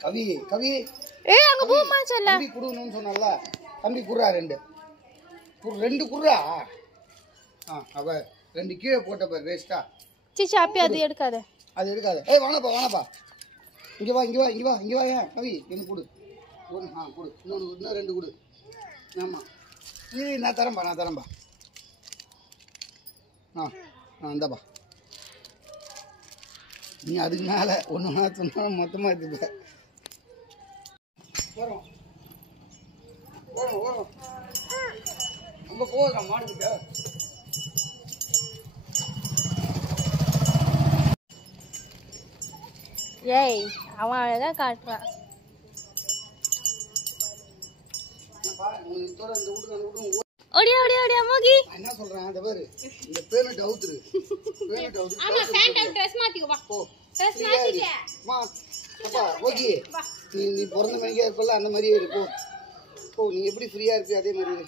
கவி கவி ஏய் அங்க போமா செல்ல தம்பி குடுன்னு சொன்னல்ல தம்பி குறா ரெண்டு குறா அவ ரெண்டு கீழே போட்ட பாரு வேஸ்டா சீச்சி அப்பி அது எடுக்காத ஏய் வாங்கப்பா இங்க வா கவி எனக்கு குடு குடு இன்னும் ரெண்டு குடு ஆமா நான் தரேன்பா இந்தாப்பா நீ அதுக்கு மேலே ஒன்று சொன்னாலும் மொத்தமாக எடுத்துப்ப வரும் ரொம்ப போதும் மாடுக்கிட்ட ஏய் அவன் அழகா காட்டுறான் ஓடியா ஓடியா ஓடியா மோகி என்ன சொல்றேன் அந்த பாரு இந்த பேமெண்ட் அவுத்துரு ஆமா ஃபேன் ட்ரெஸ் மாத்திக்கோ வா போ ட்ரெஸ் மாத்திட்டே மா அப்பா ஓகே நீ பிறந்த மணிக்கே இருப்பல அந்த மாதிரியே இருக்கும் நீ எப்படி ஃப்ரீயா இருப்பியோ அதே மாதிரி